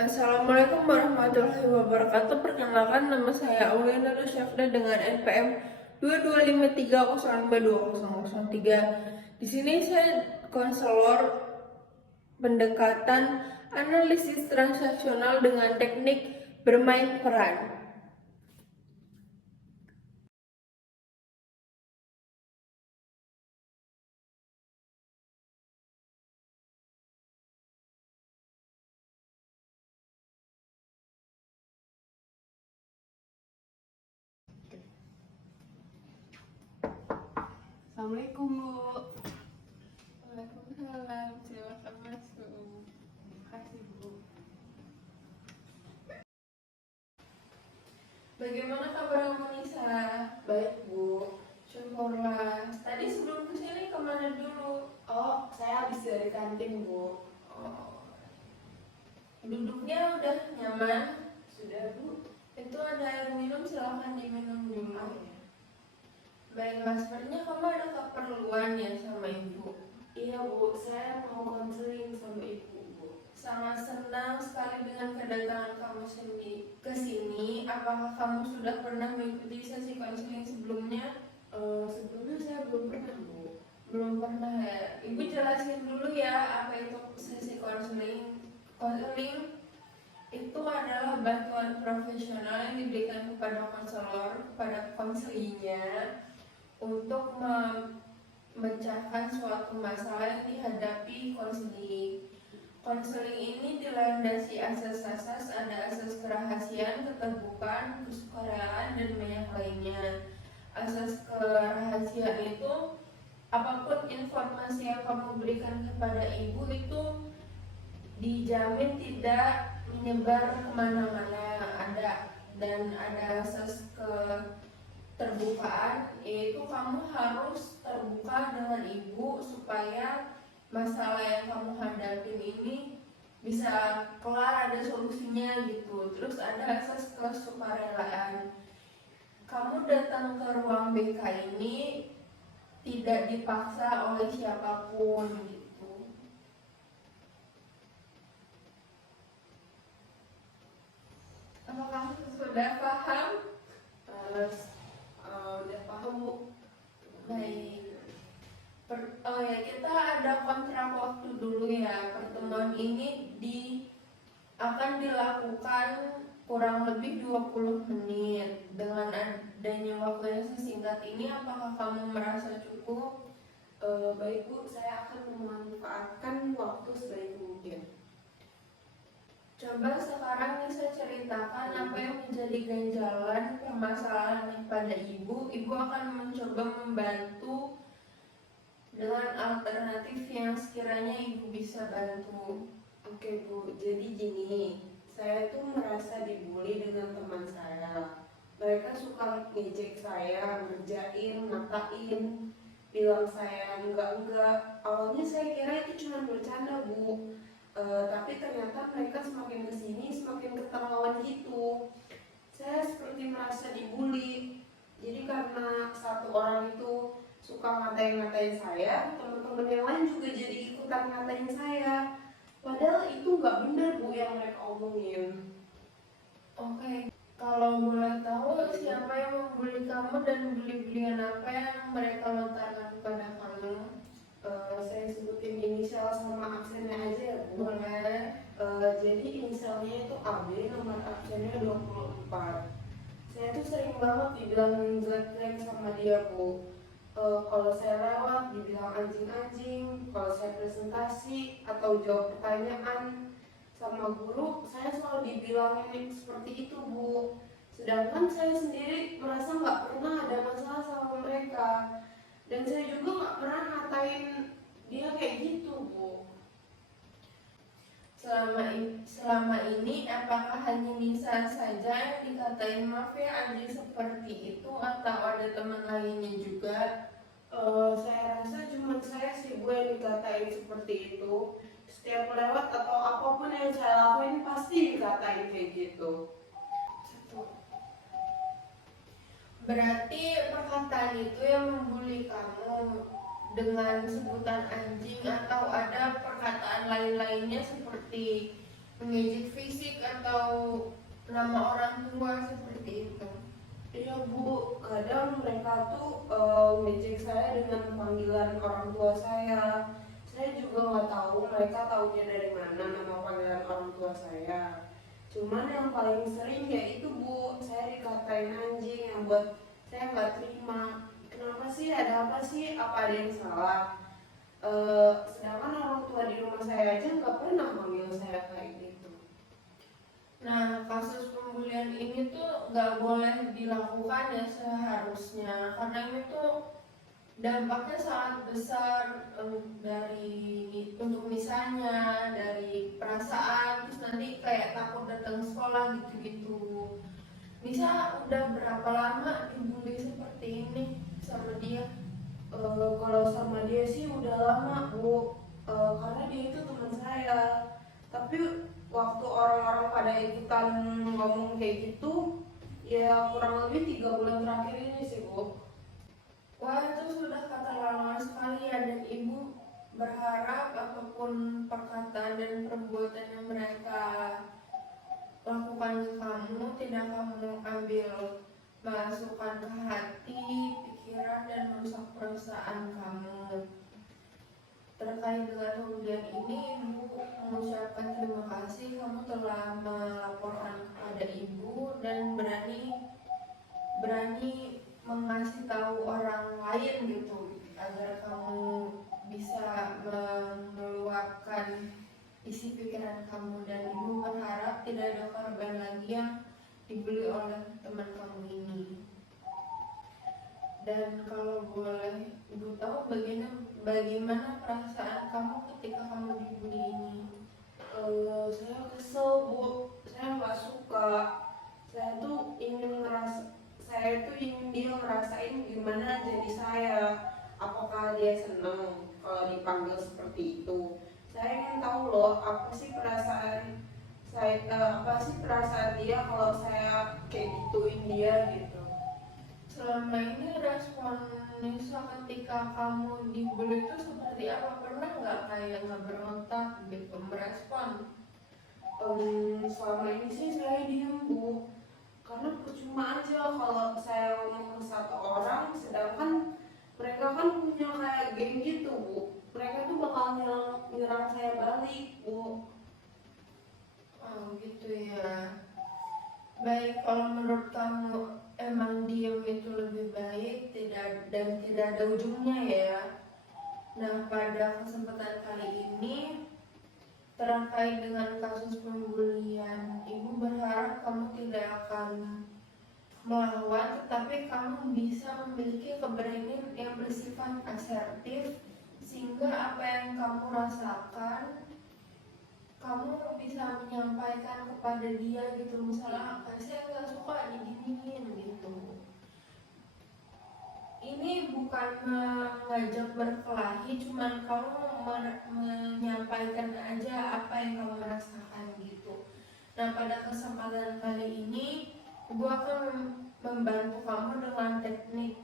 Assalamualaikum warahmatullahi wabarakatuh. Perkenalkan, nama saya Auliana Syafda dengan NPM 2253052003. Di sini saya konselor pendekatan analisis transaksional dengan teknik bermain peran. Assalamualaikum Bu. Waalaikumsalam, silakan masuk. Terima kasih Bu. Bagaimana kabar kamu, Nisa? Baik Bu. Syukurlah. Tadi sebelum kesini kemana dulu? Oh, saya habis dari kantin Bu. Oh, duduknya udah nyaman? Sudah Bu. Itu ada air minum, silahkan diminum dulu. Oh ya. Baiklah, sepertinya kamu ada keperluan ya sama ibu. Iya Bu, saya mau konseling sama Ibu Bu. Sangat senang sekali dengan kedatangan kamu ke sini. Apakah kamu sudah pernah mengikuti sesi konseling sebelumnya? Sebelumnya saya belum pernah Bu. Belum pernah ya. Ibu jelasin dulu ya apa itu sesi konseling. Konseling itu adalah bantuan profesional yang diberikan kepada konselor, kepada konselingnya untuk memecahkan suatu masalah yang dihadapi konseling. Konseling ini dilandasi asas-asas, ada asas kerahasiaan, keterbukaan, kesukarela, dan banyak lainnya. Asas kerahasiaan itu apapun informasi yang kamu berikan kepada ibu itu dijamin tidak menyebar kemana-mana. Ada asas keterbukaan, yaitu kamu harus terbuka dengan ibu supaya masalah yang kamu hadapin ini bisa kelar, ada solusinya gitu. Terus ada asas kesukarelaan, kamu datang ke ruang BK ini tidak dipaksa oleh siapapun gitu. Apakah kamu sudah paham? Udah paham Bu. Baik. Oh ya, kita ada kontrak waktu dulu ya. Pertemuan ini akan dilakukan kurang lebih 20 menit. Dengan adanya waktu yang sesingkat ini, apakah kamu merasa cukup? Baik Bu, saya akan memanfaatkan waktu sebaik mungkin. Coba sekarang Nisa ceritakan apa yang menjadi ganjalan permasalahan pada ibu. Ibu akan mencoba membantu dengan alternatif yang sekiranya ibu bisa bantu. Oke Bu, jadi gini, saya tuh merasa dibully dengan teman saya. Mereka suka ngejek saya, ngerjain, ngatain, bilang saya enggak. Awalnya saya kira itu cuma bercanda Bu, tapi ternyata mereka semakin kesini semakin keterlaluan gitu. Saya seperti merasa dibully. Jadi karena satu orang itu suka ngatain saya, teman-teman yang lain juga jadi ikutan ngatain saya. Padahal itu nggak benar Bu yang mereka omongin. Oke, kalau boleh tahu siapa yang membuli kamu dan bully-bullyan apa yang mereka lontarkan kepada kamu? Saya sebutin inisial sama absennya aja ya Bu. Boleh. Jadi inisialnya itu AB, nomor absennya 24. Saya tuh sering banget dibilang jelek-jelek sama dia Bu. Kalau saya lewat dibilang anjing-anjing, kalau saya presentasi atau jawab pertanyaan sama guru, saya selalu dibilangin seperti itu Bu. Sedangkan saya sendiri merasa nggak pernah ada masalah sama mereka, dan saya juga nggak pernah ngatain dia kayak gitu Bu. Selama ini apakah hanya Nisa saja yang dikatain mafia anjing seperti itu atau ada teman lainnya juga? Saya rasa cuma saya sih Bu yang dikatain seperti itu. Setiap lewat atau apapun yang saya lakuin pasti dikatain kayak gitu. Berarti perkataan itu yang membuli kamu dengan sebutan anjing, atau ada perkataan lain-lainnya seperti mengejek fisik atau nama orang tua seperti itu. Iya Bu, kadang mereka tuh ngejek saya dengan panggilan orang tua saya. Saya juga nggak tahu mereka taunya dari mana nama panggilan orang tua saya. Cuman yang paling sering yaitu Bu, saya dikatain anjing yang buat saya nggak terima. Kenapa sih? Ada apa sih? Apa ada yang salah? Sedangkan orang tua di rumah saya aja nggak pernah manggil saya kayak gitu. Nah, kasus pembulian ini tuh nggak boleh dilakukan ya seharusnya, karena ini tuh dampaknya sangat besar, untuk misalnya dari perasaan, terus nanti kayak takut datang sekolah gitu-gitu. Nisa udah berapa lama dibully seperti ini sama dia? Kalau sama dia sih udah lama Bu, karena dia itu teman saya. Tapi waktu orang-orang pada ikutan ngomong kayak gitu, ya kurang lebih 3 bulan terakhir ini sih Bu. Wah, itu sudah keterlaluan sekali ya, dan ibu berharap apapun perkataan dan perbuatan yang mereka lakukan ke kamu tidak kamu ambil masukkan ke hati, pikiran, dan merusak perasaan kamu. Terkait dengan pembulian ini, ibu mengucapkan terima kasih kamu telah melaporkan kepada ibu dan berani mengasih tahu orang lain gitu, agar kamu bisa meluapkan isi pikiran kamu, dan ibu berharap tidak ada korban lagi yang dibeli oleh teman kamu ini. Dan kalau boleh ibu tahu bagaimana perasaan kamu ketika kamu dibully ini? Saya kesel Bu, saya nggak suka. Saya tuh ingin dia ngerasain gimana jadi saya. Apakah dia senang kalau dipanggil seperti itu? Saya ingin tahu loh, apa sih perasaan dia kalau saya kayak gituin dia gitu. Selama ini respon Nisa ketika kamu dibully itu seperti apa? Pernah nggak kayak nggak berontak gitu merespon? Selama ini sih saya diam Bu, karena percuma aja kalau saya ngomong ke satu orang, sedangkan mereka kan punya kayak geng gitu Bu. Mereka tuh bakal nyerang saya balik Bu. Oh gitu ya. Baik, kalau menurut kamu emang diam itu lebih baik dan tidak ada ujungnya ya. Nah, pada kesempatan kali ini terkait dengan kasus pembulian, ibu berharap kamu tidak akan melawan, tetapi kamu bisa memiliki keberanian yang bersifat asertif, sehingga apa yang kamu rasakan kamu bisa menyampaikan kepada dia gitu. Misalnya, saya nggak suka diginiin gitu. Ini bukan mengajak berkelahi, cuman kamu menyampaikan aja apa yang kamu rasakan gitu. Nah, pada kesempatan kali ini ibu akan membantu kamu dengan teknik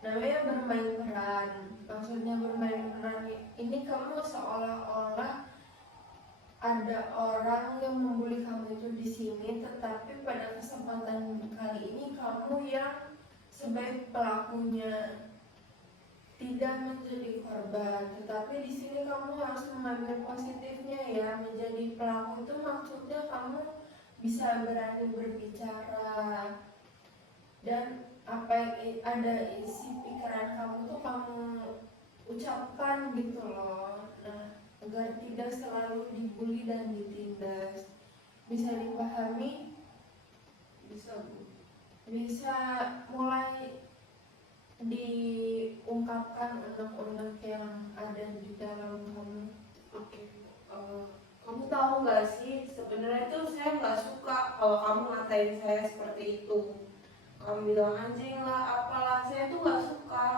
namanya bermain peran. Maksudnya bermain peran ini, kamu seolah-olah ada orang yang membuli kamu itu di sini, tetapi pada kesempatan kali ini kamu yang sebagai pelakunya, tidak menjadi korban. Tetapi di sini kamu harus mengambil positifnya ya. Menjadi pelaku itu maksudnya kamu bisa berani berbicara, dan apa yang ada isi pikiran kamu tuh kamu ucapkan gitu loh. Nah, agar tidak selalu dibully dan ditindas. Bisa dipahami? Bisa Bu. Bisa mulai diungkapkan unek-unek yang ada di dalam kamu. Oke. Kamu tahu nggak sih, sebenarnya tuh saya nggak suka kalau kamu ngatain saya seperti itu. Kamu bilang anjing lah, apalah, saya tuh nggak suka.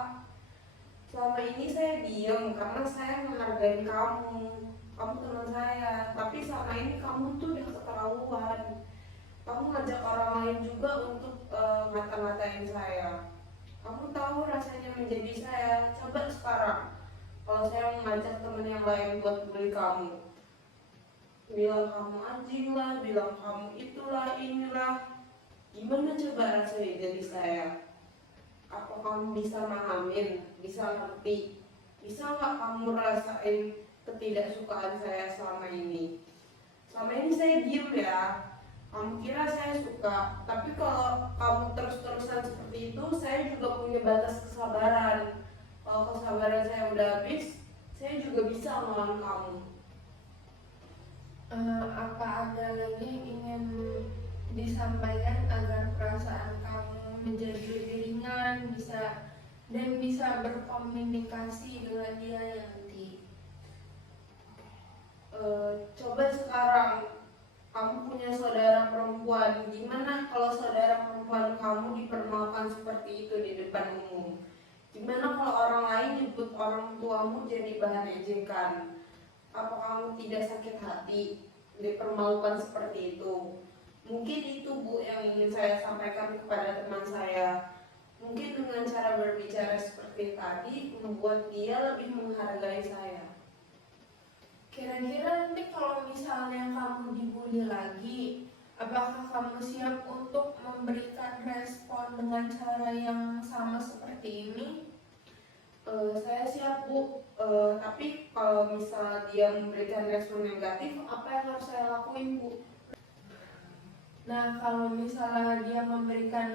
Selama ini saya diem karena saya menghargai kamu. Kamu teman saya, tapi selama ini kamu tuh udah keterlaluan. Kamu ngajak orang lain juga untuk ngata-ngatain saya. Kamu tahu rasanya menjadi saya. Coba sekarang, kalau saya mengajak teman yang lain buat bully kamu, bilang kamu anjing lah, bilang kamu itulah inilah. Gimana coba rasanya jadi saya? Apa kamu bisa memahamin, bisa ngerti, bisa nggak kamu rasain ketidaksukaan saya selama ini? Selama ini saya diem ya, kamu kira saya suka, tapi kalau kamu terus-terusan seperti itu, saya juga punya batas kesabaran. Kalau kesabaran saya udah habis, saya juga bisa melawan kamu. Apa ada lagi yang ingin disampaikan agar perasaan kamu menjadi lebih ringan, bisa berkomunikasi dengan dia nanti? Coba sekarang kamu punya saudara perempuan, gimana kalau saudara perempuan kamu dipermalukan seperti itu di depan umum? Gimana kalau orang lain nyebut orang tuamu jadi bahan ejekan? Apa kamu tidak sakit hati dipermalukan seperti itu? Mungkin itu Bu yang ingin saya sampaikan kepada teman saya. Mungkin dengan cara berbicara seperti tadi membuat dia lebih menghargai saya. Kira-kira nanti kalau misalnya kamu dibully lagi, apakah kamu siap untuk memberikan respon dengan cara yang sama seperti ini? Saya siap Bu, tapi kalau misal dia memberikan respon negatif, apa yang harus saya lakuin Bu? Nah, kalau misalnya dia memberikan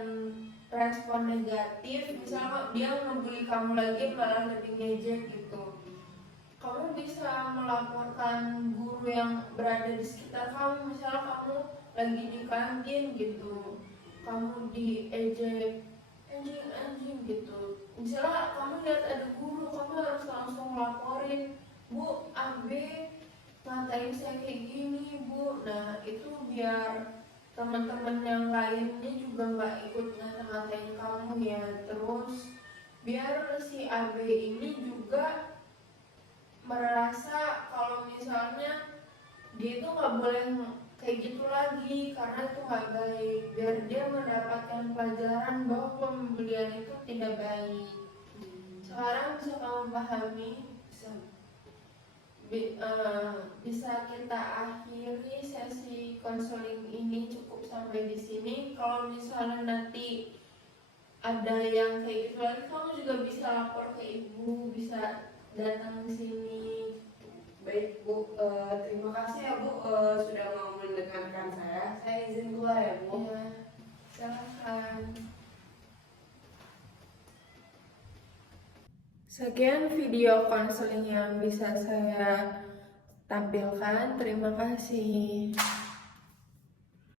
respon negatif, misalnya dia ngebully kamu lagi malah lebih ngejek gitu, kamu bisa melaporkan guru yang berada di sekitar kamu. Misalnya kamu lagi di kantin gitu, kamu diejek anjing gitu, misalnya kamu lihat ada guru, kamu harus langsung laporin, Bu, AB ngatain saya kayak gini Bu. Nah itu biar teman-teman yang lainnya juga nggak ikut ngata-ngatain kamu ya. Terus biar si AB ini juga merasa kalau misalnya dia itu nggak boleh kayak gitu lagi, karena itu nggak baik, biar dia mendapatkan pelajaran bahwa pembelian itu tidak baik. Sekarang bisa kamu pahami? Bisa kita akhiri sesi konseling ini cukup sampai di sini. Kalau misalnya nanti ada yang kayak gitu lagi, kamu juga bisa lapor ke ibu, bisa datang ke sini. Baik Bu, terima kasih ya Bu sudah mau mendengarkan saya. Saya izin keluar ya Bu. Ya, silakan. Sekian video konseling yang bisa saya tampilkan. Terima kasih.